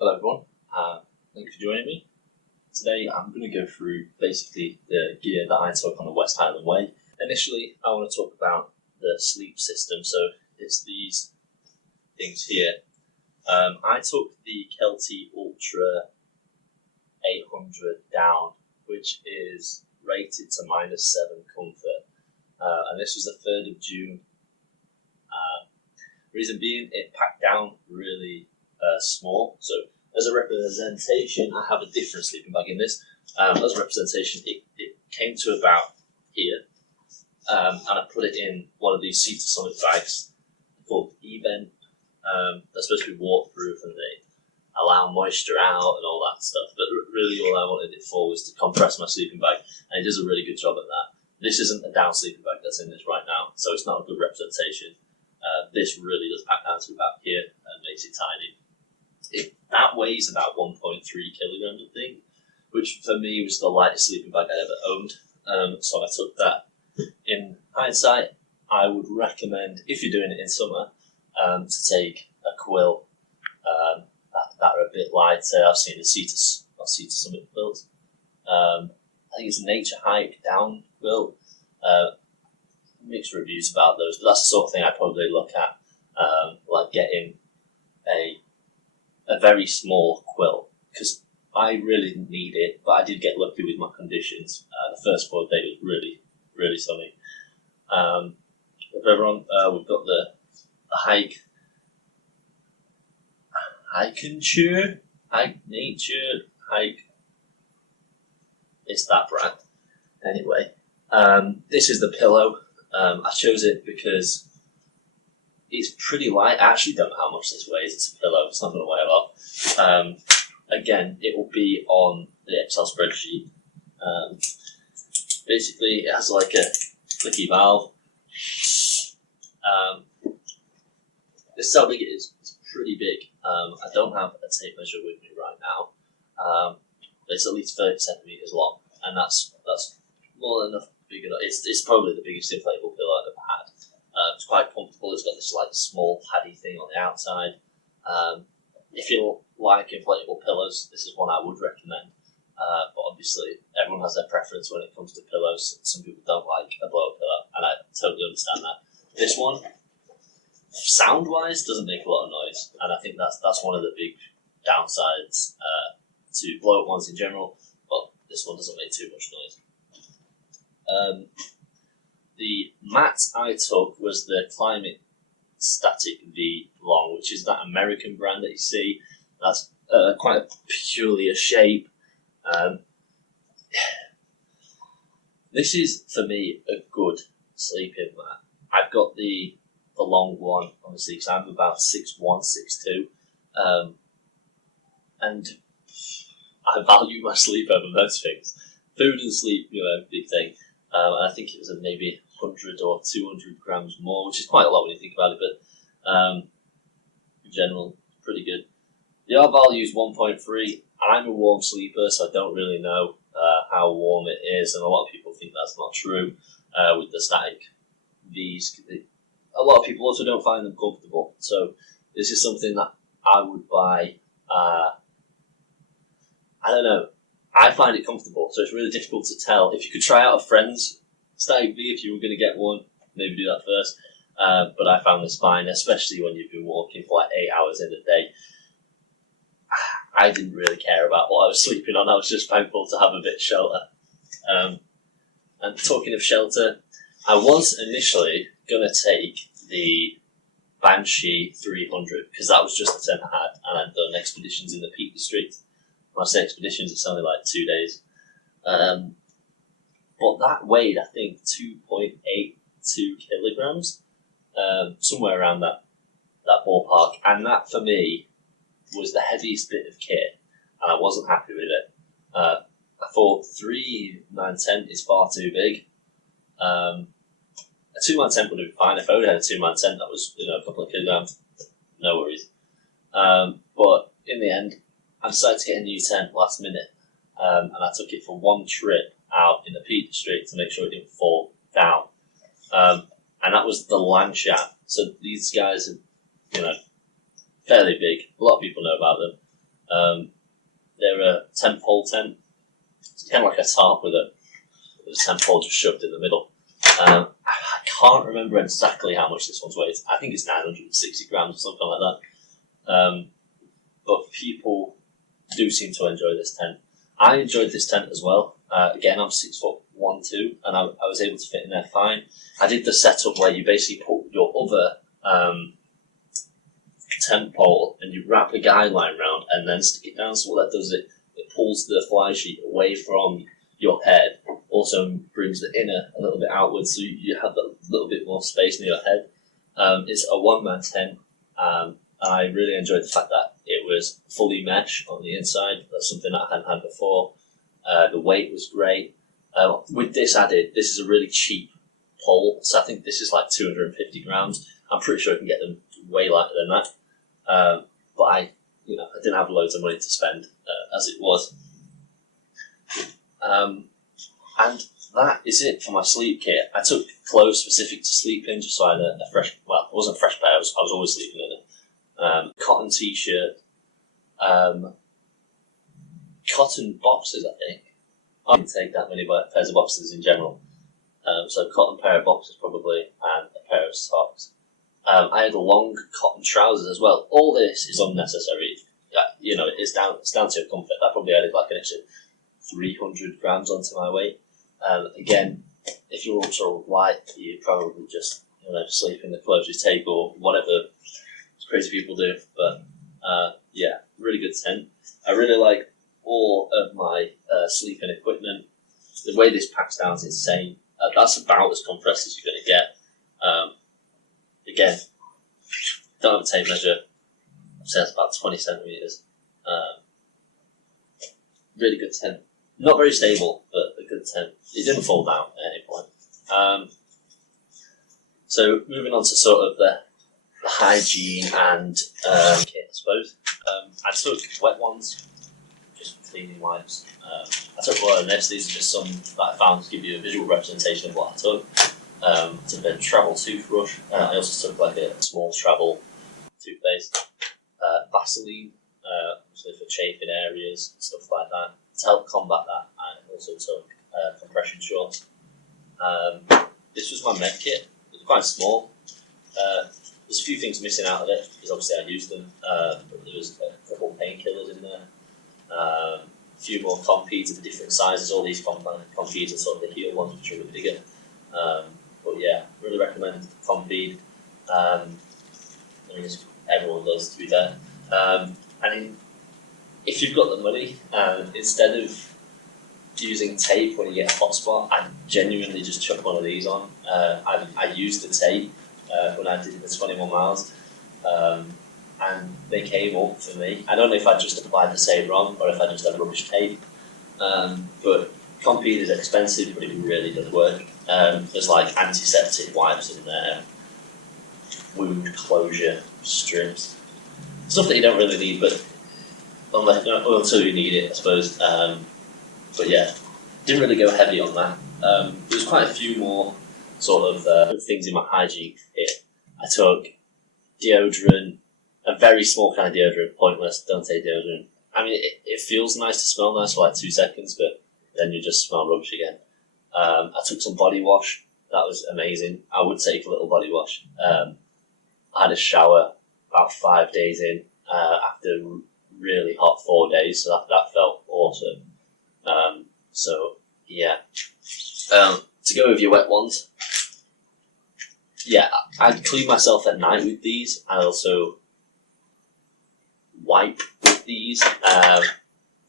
Hello everyone, thank you for joining me. Today I'm going to go through basically the gear that I took on the West Highland Way. Initially I want to talk about the sleep system, so it's these things here. I took the Kelty Ultra 800 down, which is rated to -7 comfort, and this was the 3rd of June. Reason being, it packed down really small, so as a representation, I have a different sleeping bag in this. As a representation, it came to about here, and I put it in one of these Sea to Summit bags called Event. They're supposed to be waterproof and they allow moisture out and all that stuff, but really all I wanted it for was to compress my sleeping bag, and it does a really good job at that. This isn't a down sleeping bag that's in this right now, so it's not a good representation. This really does pack down to about here and makes it tiny. That weighs about 1.3 kilograms, I think, which for me was the lightest sleeping bag I ever owned. So I took that. In hindsight, I would recommend, if you're doing it in summer, to take a quill that are a bit lighter. I've seen the Sea to Summit quilts. I think it's a Nature Hike down quilt. Mixed reviews about those, but that's the sort of thing I probably look at, like getting a very small quilt, because I really didn't need it, but I did get lucky with my conditions. The first 4 days was really sunny. Further on, we've got the Hike Nature Hike. It's that brand. Anyway, this is the pillow. I chose it because it's pretty light. I actually don't know how much this weighs. It's a pillow. It's not going to weigh a lot. Again, it will be on the Excel spreadsheet. Basically, it has like a clicky valve. This is how big it is. It's pretty big. I don't have a tape measure with me right now. But it's at least 30 centimeters long, and that's more than enough. Big enough. It's probably the biggest inflatable pillow I've ever had. It's quite comfortable. It's got this like small paddy thing on the outside. If you like inflatable pillows, this is one I would recommend. But obviously, everyone has their preference when it comes to pillows. Some people don't like a blow-up pillow, and I totally understand that. This one, sound-wise, doesn't make a lot of noise, and I think that's one of the big downsides to blow-up ones in general. But this one doesn't make too much noise. The mat I took was the Climate Static V Long, which is that American brand that you see. That's quite a peculiar shape. This is, for me, a good sleeping mat. I've got the long one, obviously, because I'm about 6'1", 6'2", and I value my sleep over most things. Food and sleep, big thing. And I think it was maybe 100 or 200 grams more, which is quite a lot when you think about it, but in general, pretty good. The R value is 1.3. I'm a warm sleeper, so I don't really know how warm it is, and a lot of people think that's not true with the static Vs. A lot of people also don't find them comfortable, so this is something that I would buy. I don't know. I find it comfortable, so it's really difficult to tell. If you could try out a friend's static V, if you were going to get one, maybe do that first. But I found this fine, especially when you've been walking for like 8 hours in a day. I didn't really care about what I was sleeping on. I was just thankful to have a bit of shelter. And talking of shelter, I was initially going to take the Banshee 300, because that was just the tent I had, and I'd done expeditions in the Peak District. When I say expeditions, it's only like 2 days. But that weighed, I think, 2.82 kilograms, somewhere around that ballpark. And that, for me, was the heaviest bit of kit, and I wasn't happy with it. I thought 3-9 tent is far too big. A 2-man tent would have been fine. If I would have had a 2-man tent that was a couple of kilograms, no worries. But in the end, I decided to get a new tent last minute, and I took it for one trip out in the Peak District to make sure it didn't fall down. And that was the Lanchat. So these guys are, fairly big. A lot of people know about them. They're a 10-pole tent. It's kind of like a tarp with a 10-pole just shoved in the middle. I can't remember exactly how much this one's weighs. I think it's 960 grams or something like that. But people do seem to enjoy this tent. I enjoyed this tent as well. Again, I'm 6'1", and I was able to fit in there fine. I did the setup where you basically put your other tent pole and you wrap a guide line round and then stick it down. So what that does, it pulls the fly sheet away from your head, also brings the inner a little bit outwards, so you have a little bit more space near your head. It's a one-man tent. I really enjoyed the fact that it was fully mesh on the inside. That's something that I hadn't had before. The weight was great. With this added, this is a really cheap pole, so I think this is like 250 grams. I'm pretty sure I can get them way lighter than that. But I didn't have loads of money to spend as it was. And that is it for my sleep kit. I took clothes specific to sleep in, just so I had a fresh, well, it wasn't a fresh pair, I was always sleeping in it. Cotton t-shirt, cotton boxers, I think. I didn't take that many pairs of boxers in general. So cotton pair of boxers probably, and a pair of socks. I had long cotton trousers as well. All this is unnecessary. It's down to comfort. I probably added like an extra 300 grams onto my weight. Again, if you're ultra light, you probably just sleep in the clothes you take or whatever crazy people do. But yeah, really good tent. I really like all of my sleeping equipment. The way this packs down is insane. That's about as compressed as you're going to get. Again, don't have a tape measure. I'd say it's about 20 centimetres. Really good tent. Not very stable, but a good tent. It didn't fall down at any point. So moving on to sort of the hygiene and kit, I suppose. I took wet ones, just cleaning wipes. I took more than this. These are just some that I found to give you a visual representation of what I took. I took a travel toothbrush. I also took like a small travel toothpaste. Vaseline, obviously for chafing areas, stuff like that. To help combat that, I also took compression shorts. This was my med kit. It was quite small. There's a few things missing out of it because obviously I used them. But there was a couple of painkillers in there. A few more compeeds of different sizes. All these compeeds are sort of the heel ones, which are a bit bigger. But yeah, really recommend Compeed. Everyone does, to be fair. And if you've got the money, instead of using tape when you get a hot spot, I genuinely just chuck one of these on. I used the tape when I did the 21 miles, and they came up for me. I don't know if I just applied the tape wrong or if I just had rubbish tape, but Compeed is expensive, but it really does work. There's like antiseptic wipes in there, wound closure strips, stuff that you don't really need, but until you need it, I suppose. But yeah, didn't really go heavy on that. There's quite a few more sort of things in my hygiene kit. I took deodorant, a very small kind of deodorant, pointless, don't take deodorant. I mean, it feels nice to smell nice for like 2 seconds, but then you just smell rubbish again. I took some body wash. That was amazing. I would take a little body wash. I had a shower about 5 days in after really hot 4 days, so that felt awesome. So yeah, to go with your wet ones, yeah, I'd clean myself at night with these. I also wipe with these.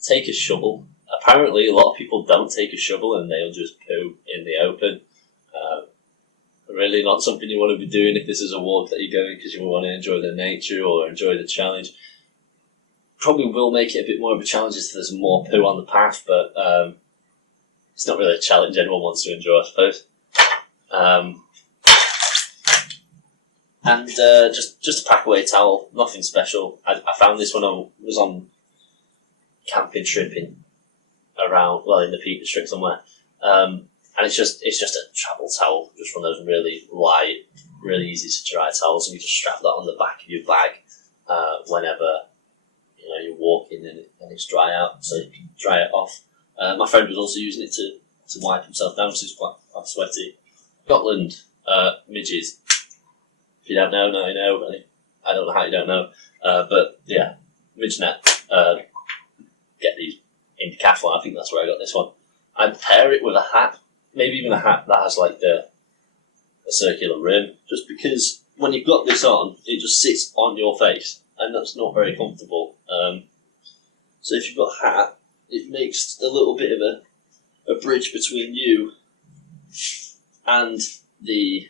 Take a shovel. Apparently, a lot of people don't take a shovel and they'll just poo in the open. Really not something you want to be doing if this is a walk that you're going because you want to enjoy the nature or enjoy the challenge. Probably will make it a bit more of a challenge if there's more poo on the path, but it's not really a challenge anyone wants to enjoy, I suppose. And just a pack away towel, nothing special. I found this when I was on camping trip in the Peak District somewhere. And it's just a travel towel, just one of those really light, really easy to dry towels, and you just strap that on the back of your bag whenever you're walking and it's dry out, so you can dry it off. My friend was also using it to wipe himself down, because he's quite sweaty. Scotland, midges. If you don't know, now you know. I don't know how you don't know. But yeah, midge net. Get these in Decathlon. I think that's where I got this one. I'd pair it with a hat, maybe even a hat that has like a circular rim, just because when you've got this on, it just sits on your face, and that's not very comfortable. So if you've got a hat, it makes a little bit of a bridge between you and the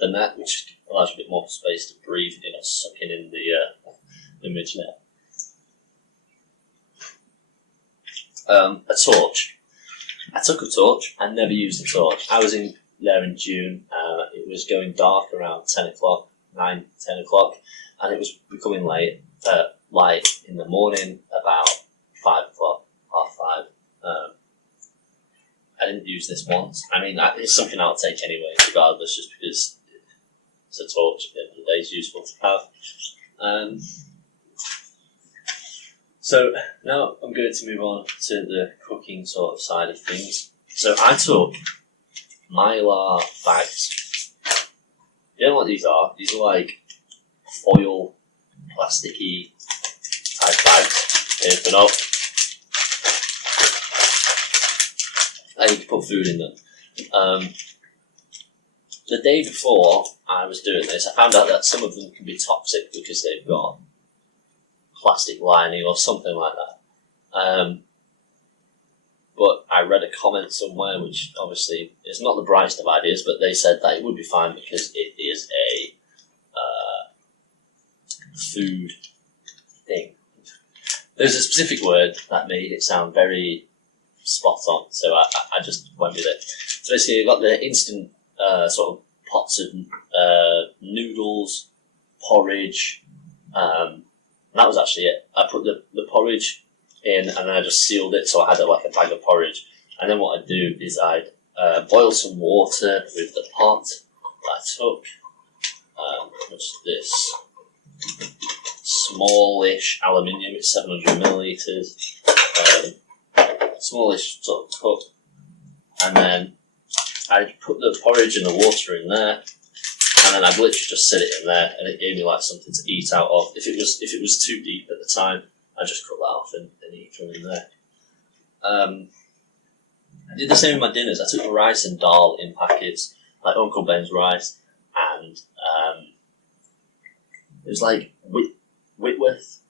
net, which allows you a bit more space to breathe. You're not sucking in the midge net. A torch. I took a torch. I never used a torch. I was there in June. It was going dark around 10 o'clock, 9, 10 o'clock, and it was becoming light in the morning about 5 o'clock, half 5. I didn't use this once. I mean, it's something I'll take anyway, regardless, just because it's a torch at the end of the day. It's useful to have. So now I'm going to move on to the cooking sort of side of things. So I took Mylar bags. You know what these are? These are like foil, plasticky type bags. Open up. And you can put food in them. The day before I was doing this, I found out that some of them can be toxic because they've got plastic lining or something like that. But I read a comment somewhere, which obviously is not the brightest of ideas, but they said that it would be fine because it is a food thing. There's a specific word that made it sound very spot on, so I just went with it. So basically, you've got the instant sort of pots of noodles, porridge. That was actually it. I put the porridge in, and then I just sealed it, so I had like a bag of porridge. And then what I'd do is I'd boil some water with the pot that I took, which is this smallish aluminium. It's 700 millilitres. Smallish sort of cup, and then I'd put the porridge and the water in there, and then I'd literally just sit it in there, and it gave me like something to eat out of. If it was too deep at the time, I just cut that off and eat from in there. I did the same with my dinners. I took the rice and dal in packets, like Uncle Ben's rice, and it was like Whitworth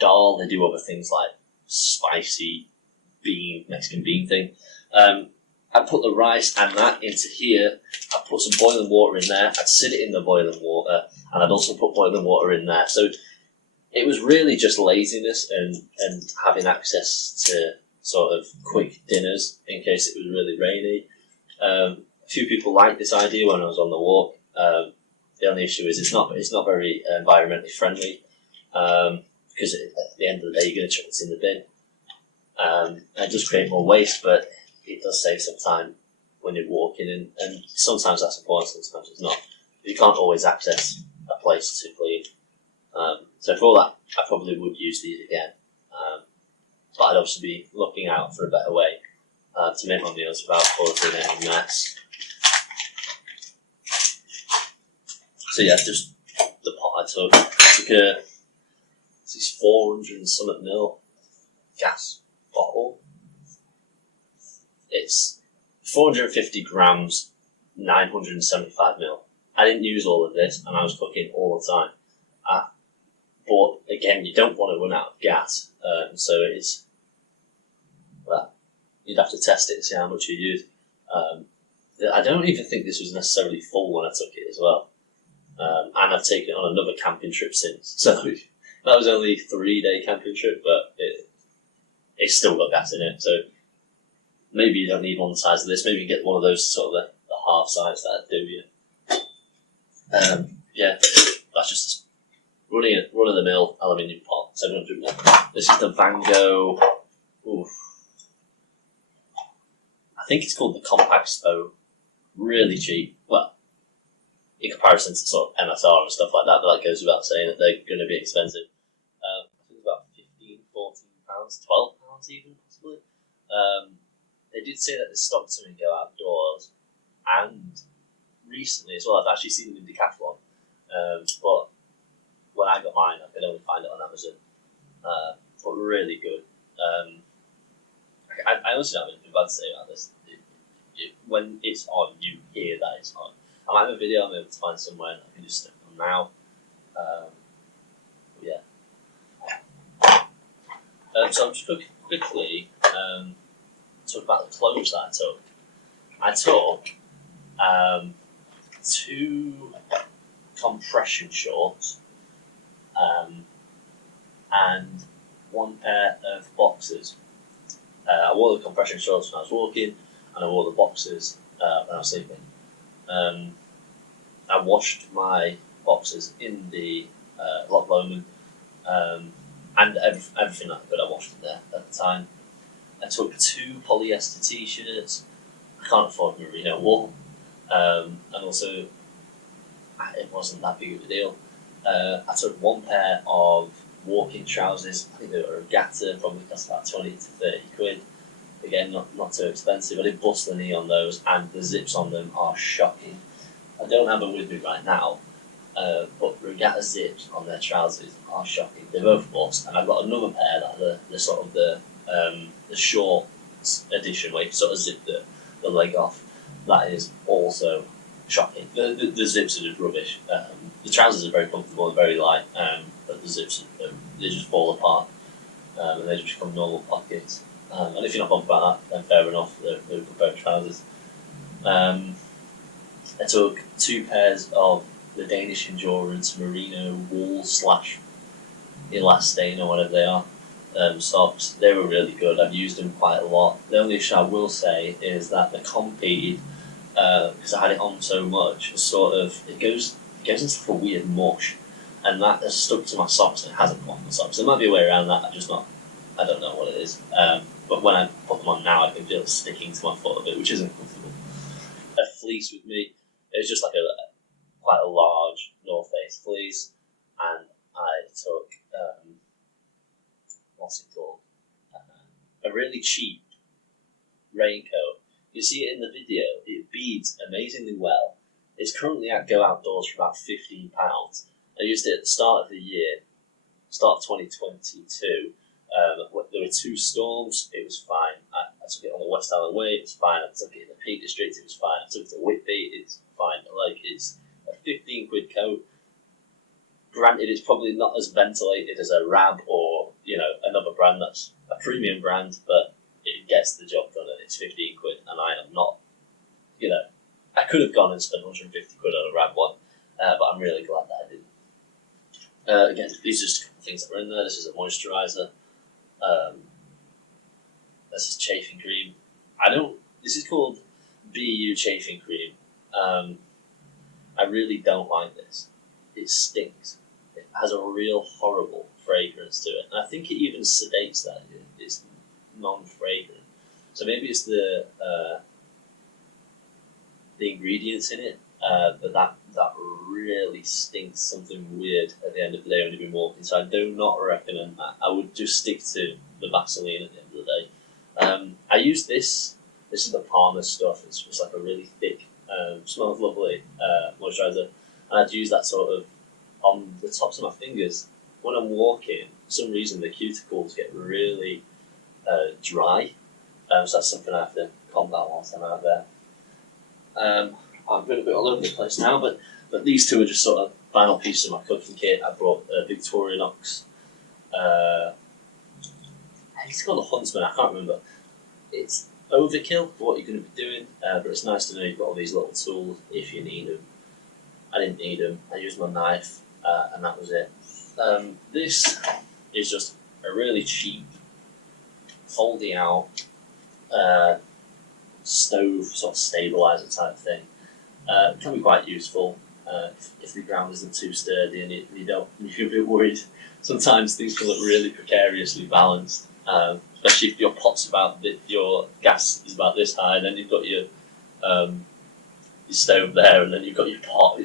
dal. They do other things like spicy Mexican bean thing. I put the rice and that into here. I put some boiling water in there. I'd sit it in the boiling water, and I'd also put boiling water in there. So it was really just laziness and having access to sort of quick dinners in case it was really rainy. A few people liked this idea when I was on the walk. The only issue is it's not very environmentally friendly. Because at the end of the day, you're going to chuck this in the bin. It does create more waste, but it does save some time when you're walking, and sometimes that's important, sometimes it's not. You can't always access a place to clean. So for all that, I probably would use these again. But I'd also be looking out for a better way to make my meals without causing any mess. So yeah, just the pot I took. This 400 and something ml gas bottle. It's 450 grams, 975 ml. I didn't use all of this, and I was cooking all the time. But again, you don't want to run out of gas, so you'd have to test it and see how much you use. I don't even think this was necessarily full when I took it as well. And I've taken it on another camping trip since. So that was only a 3-day camping trip, but it's still got gas in it. So maybe you don't need one the size of this. Maybe you get one of those sort of the half size that do you. Yeah, that's just run of the mill aluminium pot, 700 ml. This is the Vango. Oof. I think it's called the Compact Stove. Really cheap. Well, in comparison to sort of MSR and stuff like that, but that goes without saying that they're going to be expensive. I think it's about 15, 14 pounds, £12 even possibly. They did say that they stopped some and go outdoors, and recently as well, I've actually seen them in Decathlon. But when I got mine, I could only find it on Amazon. But really good. I honestly don't have anything bad to say about this. When it's on, you hear that it's on. I might have a video I'm able to find somewhere and I can just stick it on now. Yeah. So I'll just quickly talk about the clothes that I took. I took 2 compression shorts and 1 pair of boxers. I wore the compression shorts when I was walking, and I wore the boxers when I was sleeping. I washed my boxers in the Loch Lomond, and everything that I could I washed in there at the time. I took 2 polyester t-shirts. I can't afford merino wool, and also it wasn't that big of a deal. I took 1 pair of walking trousers. I think they were a regatta, probably cost about 20 to 30 quid. Again, not too expensive. I did bust the knee on those, and the zips on them are shocking. I don't have them with me right now, but regatta zips on their trousers are shocking. They both bust, and I've got another pair that are the sort of the short edition where you sort of zip the leg off. That is also shocking. The zips are just rubbish. The trousers are very comfortable and very light, but the zips they just fall apart, and they just become normal pockets. And if you're not bothered about that, then fair enough. They're good pair of trousers. I took 2 pairs of the Danish Endurance merino wool / elastane or whatever they are socks. They were really good. I've used them quite a lot. The only issue I will say is that the Compeed, because I had it on so much, it goes into like a weird mush, and that has stuck to my socks and it hasn't come off my socks. There might be a way around that. I don't know what it is. But when I put them on now, I can feel it sticking to my foot a bit, which isn't comfortable. A fleece with me. It was just like quite a large North Face fleece, and I took what's it called? A really cheap raincoat. You see it in the video. It beads amazingly well. It's currently at Go Outdoors for about £15. I used it at the start of the year, start of 2022. There were 2 storms, it was fine. I took it on the West Island Way, it was fine. I took it in the Peak District, it was fine. I took it to Whitby, it's fine. Like, it's a 15 quid coat. Granted, it's probably not as ventilated as a Rab or, another brand that's a premium brand, but it gets the job done and it's 15 quid. And I am not, I could have gone and spent 150 quid on a Rab one, but I'm really glad that I didn't. Again, these are just a couple of things that were in there. This is a moisturiser. This is chafing cream. This is called BU chafing cream. I really don't like this. It stinks. It has a real horrible fragrance to it. And I think it even sedates that. It's non-fragrant. So maybe it's the ingredients in it, but that really stinks something weird at the end of the day when you've been walking. So I do not recommend that. I would just stick to the Vaseline at the end of the day. I use this. This is the Palmer stuff. It's just like a really thick, smells lovely moisturiser. And I'd use that sort of on the tops of my fingers. When I'm walking, for some reason the cuticles get really dry. So that's something I have to combat whilst I'm out there. I've been a bit all over the place now, but these 2 are just sort of final pieces of my cooking kit. I brought a Victorinox. It's called a Huntsman, I can't remember. It's overkill for what you're going to be doing, but it's nice to know you've got all these little tools if you need them. I didn't need them. I used my knife, and that was it. This is just a really cheap, folding out stove sort of stabilizer type thing. It can be quite useful if the ground isn't too sturdy and you're a bit worried. Sometimes things can look really precariously balanced, especially if your pot's your gas is about this high, and then you've got your stove there, and then you've got your pot.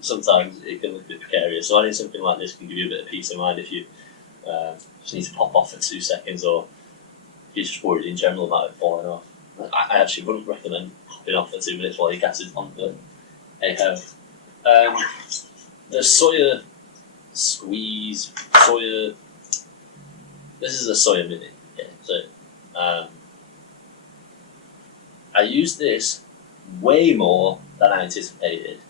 Sometimes it can look a bit precarious. So I think something like this can give you a bit of peace of mind if you Just need to pop off for 2 seconds, or if you're just worried in general about it falling off. I actually wouldn't recommend popping off for 2 minutes while your gas is on, but hey ho. The Sawyer Squeeze, Sawyer. This is a Sawyer Mini. Okay, so I used this way more than I anticipated.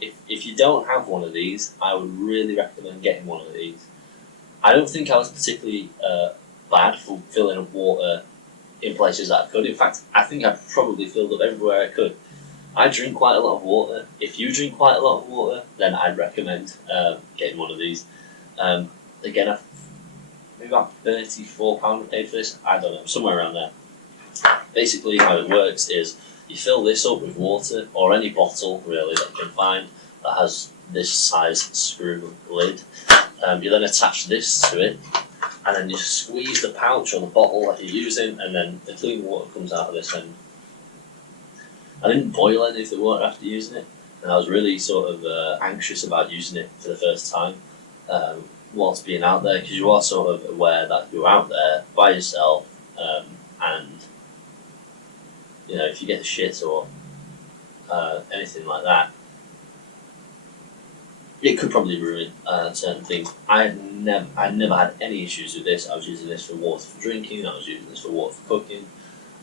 If you don't have one of these, I would really recommend getting one of these. I don't think I was particularly bad for filling up water in places that I could. In fact, I think I probably filled up everywhere I could. I drink quite a lot of water. If you drink quite a lot of water, then I'd recommend getting one of these. Again, maybe about £34 I paid for this. I don't know, somewhere around there. Basically, how it works is you fill this up with water, or any bottle really that you can find that has this size screw lid. You then attach this to it, and then you squeeze the pouch or the bottle that you're using, and then the clean water comes out of this end. I didn't boil any of the water after using it, and I was really sort of anxious about using it for the first time whilst being out there, because you are sort of aware that you're out there by yourself, and you know, if you get the shit or anything like that, it could probably ruin certain things. I never had any issues with this. I was using this for water for drinking. I was using this for water for cooking.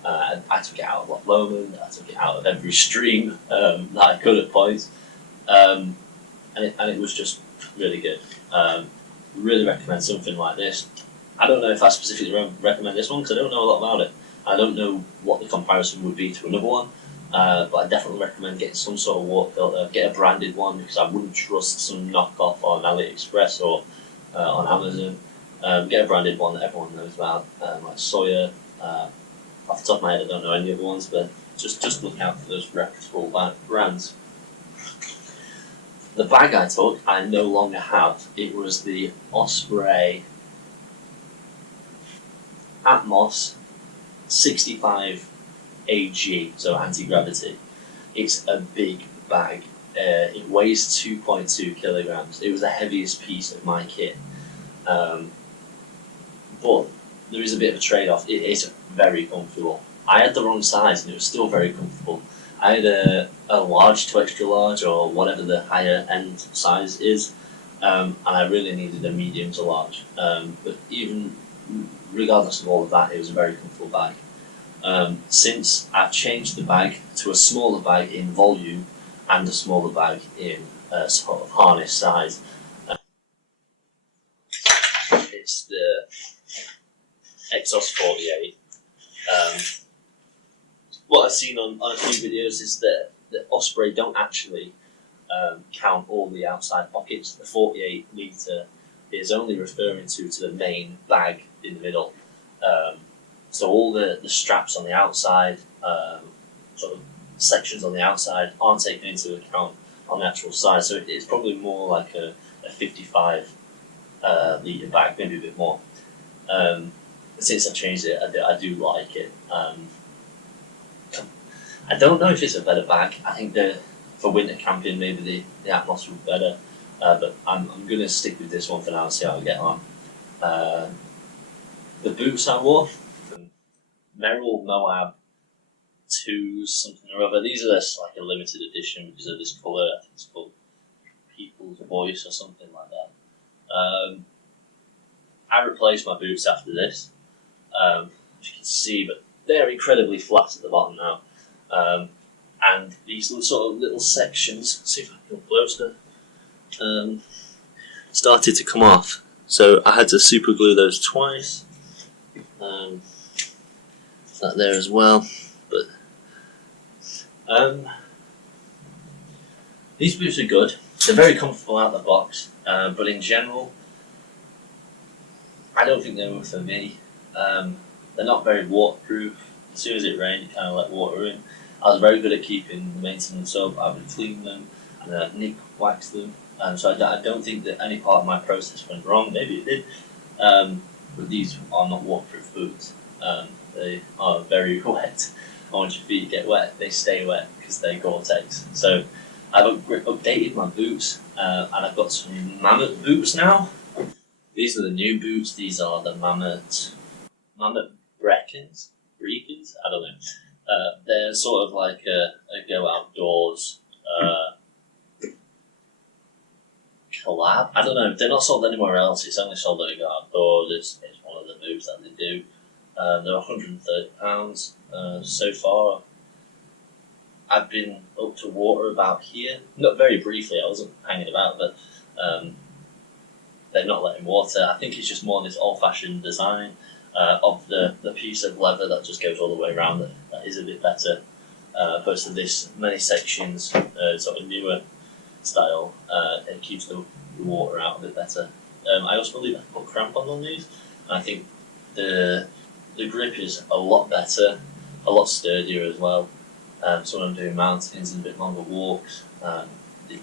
I took it out of Loch Lomond. I took it out of every stream that I could at points, and it was just really good. Really recommend something like this. I don't know if I specifically recommend this one because I don't know a lot about it. I don't know what the comparison would be to another one, but I definitely recommend getting some sort of water filter. Get a branded one, because I wouldn't trust some knockoff on AliExpress or on Amazon. Get a branded one that everyone knows about, like Sawyer. Off the top of my head, I don't know any other ones, but just look out for those reputable brands. The bag I took, I no longer have. It was the Osprey Atmos 65 AG, so anti-gravity. It's a big bag. It weighs 2.2 kilograms. It was the heaviest piece of my kit. But there is a bit of a trade-off. It is very comfortable. I had the wrong size and it was still very comfortable. I had a large to extra large, or whatever the higher end size is, and I really needed a medium to large. But even regardless of all of that, it was a very comfortable bag. Since I've changed the bag to a smaller bag in volume and a smaller bag in sort of harness size, it's the Exos 48. What I've seen on a few videos is that the Osprey don't actually count all the outside pockets. The 48 litre is only referring to the main bag in the middle. So all the straps on the outside, sort of sections on the outside, aren't taken into account on the actual size. So it's probably more like a 55 litre bag, maybe a bit more. Since I've changed it, I do like it. I don't know if it's a better bag. I think for winter camping, maybe the Atmos would be better. But I'm going to stick with this one for now and see how I get on. The boots I wore, Merrill Moab 2 something or other. These are like a limited edition because of this colour. I think it's called People's Voice or something like that. I replaced my boots after this, as you can see, but they're incredibly flat at the bottom now. And these sort of little sections, see if I can come closer, started to come off. So I had to super glue those twice. That there as well. But these boots are good. They're very comfortable out of the box, but in general, I don't think they were for me. They're not very waterproof. As soon as it rained, it kind of let water in. I was very good at keeping the maintenance up. I would clean them and nick wax them. So I don't think that any part of my process went wrong. Maybe it did. But these are not waterproof boots. They are very wet. And once your feet get wet, they stay wet because they're Gore-Tex. So I've updated my boots, and I've got some Mammoth boots now. These are the new boots. These are the Mammoth Breckens? I don't know. They're sort of like a go outdoors collab. I don't know. They're not sold anywhere else. It's only sold at a go outdoors. It's one of the boots that they do. They're £130 so far. I've been up to water about here. Not very briefly. I wasn't hanging about, but they're not letting water. I think it's just more this old-fashioned design of the piece of leather that just goes all the way around. That is a bit better, opposed to this many sections, sort of newer style. It keeps the water out a bit better. I also believe I put crampons on these, and I think the grip is a lot better, a lot sturdier as well. So when I'm doing mountains and a bit longer walks,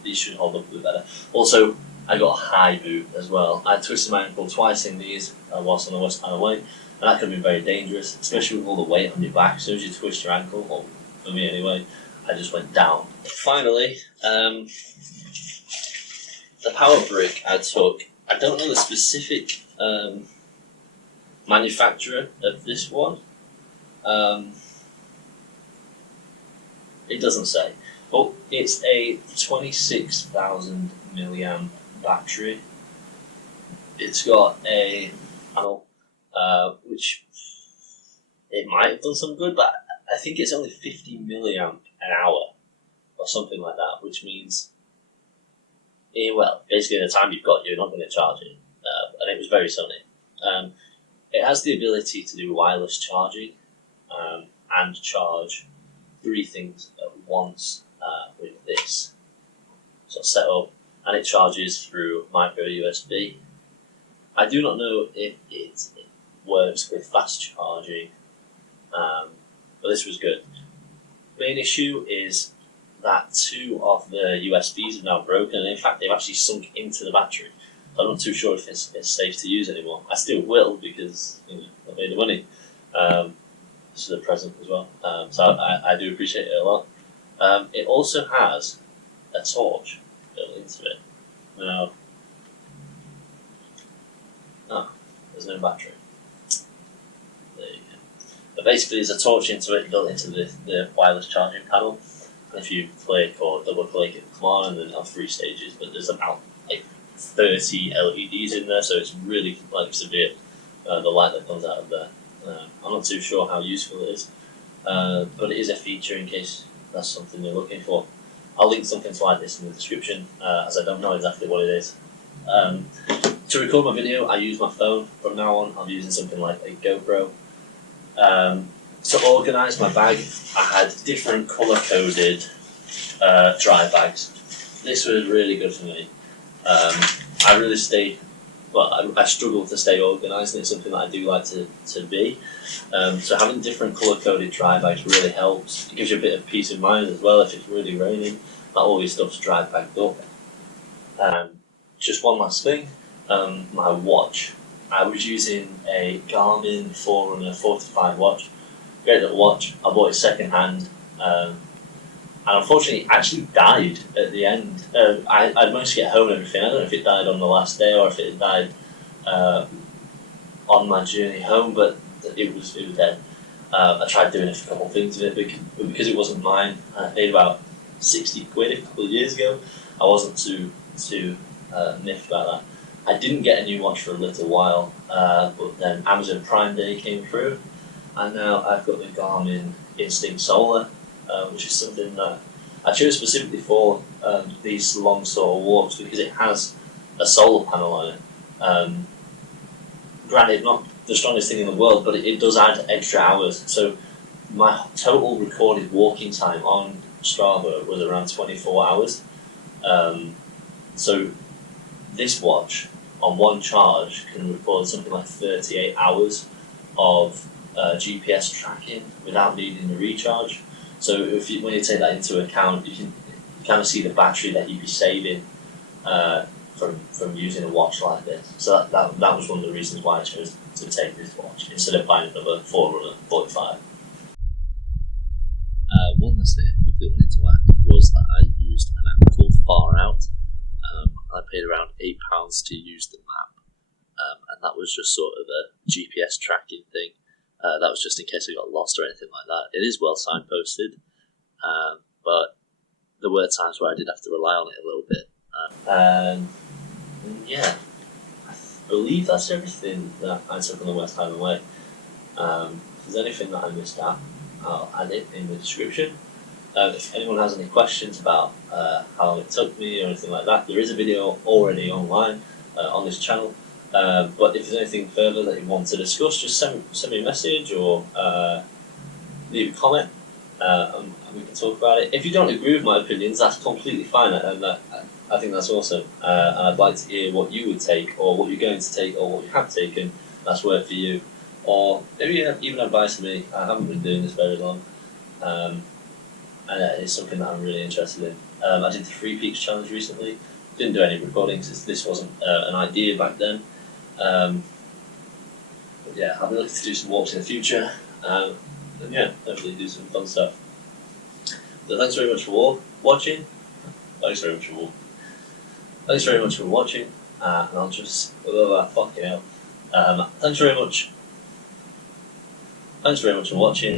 these should hold up a bit better. Also, I got a high boot as well. I twisted my ankle twice in these whilst on the west Isle Way, and that could be very dangerous, especially with all the weight on your back. As soon as you twist your ankle, or for me anyway, I just went down. Finally, the power brick I took, I don't know the specific manufacturer of this one. It doesn't say, but it's a 26,000 milliamp battery. It's got a panel, which it might have done some good, but I think it's only 50 milliamp an hour or something like that, which means, well, basically the time you've got, you're not going to charge it. And it was very sunny. It has the ability to do wireless charging and charge 3 things at once with this. So set up, and it charges through micro USB. I do not know if it works with fast charging, but this was good. Main issue is that 2 of the USBs have now broken, and in fact they've actually sunk into the battery. So I'm not too sure if it's safe to use anymore. I still will, because I made the money. This is a present as well, so I do appreciate it a lot. It also has a torch built into it. Now, there's no battery. There you go. But basically, there's a torch into it, built into the wireless charging panel. And if you click or double click, it will come on, and then on 3 stages. But there's about 30 LEDs in there, so it's really severe. The light that comes out of there. I'm not too sure how useful it is, but it is a feature in case that's something you're looking for. I'll link something like this in the description, as I don't know exactly what it is. To record my video, I use my phone. From now on, I'm using something like a GoPro. To organise my bag, I had different colour-coded dry bags. This was really good for me. I struggle to stay organised, and it's something that I do like to be. So having different colour-coded dry bags really helps. It gives you a bit of peace of mind as well if it's really raining. Not all your stuff's dry bagged up. Just one last thing, my watch. I was using a Garmin Forerunner 45 watch. Great little watch. I bought it second hand. And unfortunately, it actually died at the end. I managed to get home and everything. I don't know if it died on the last day or if it died on my journey home, but it was dead. I tried doing a couple of things with it, but because it wasn't mine, I paid about 60 quid a couple of years ago. I wasn't too miffed about that. I didn't get a new watch for a little while, but then Amazon Prime Day came through, and now I've got the Garmin Instinct Solar, which is something that I chose specifically for these long sort of walks because it has a solar panel on it. Granted, not the strongest thing in the world, but it does add extra hours. So my total recorded walking time on Strava was around 24 hours. So this watch on one charge can record something like 38 hours of GPS tracking without needing a recharge. So when you take that into account, you can kind of see the battery that you'd be saving from using a watch like this. So that was one of the reasons why I chose to take this watch instead of buying another Forerunner 45. One last thing I quickly wanted to add was that I used an app called Far Out. I paid around £8 to use the map. and that was just sort of a GPS tracking thing. That was just in case I got lost or anything like that. It is well signposted, but there were times where I did have to rely on it a little bit. And yeah, I believe that's everything that I took on the West Highland Way. If there's anything that I missed out, I'll add it in the description. If anyone has any questions about how long it took me or anything like that, there is a video already online on this channel. But if there's anything further that you want to discuss, just send me a message or leave a comment, and we can talk about it. If you don't agree with my opinions, that's completely fine, and I think that's awesome. And I'd like to hear what you would take, or what you're going to take, or what you have taken that's worked for you, or maybe even advice for me. I haven't been doing this very long, and it's something that I'm really interested in. I did the 3 Peaks Challenge recently. Didn't do any recordings. This wasn't an idea back then. But yeah, I'll be looking to do some walks in the future, and yeah, hopefully do some fun stuff. So thanks very much for watching. Thanks very much for watching. And I'll just fucking hell. Thanks very much for watching.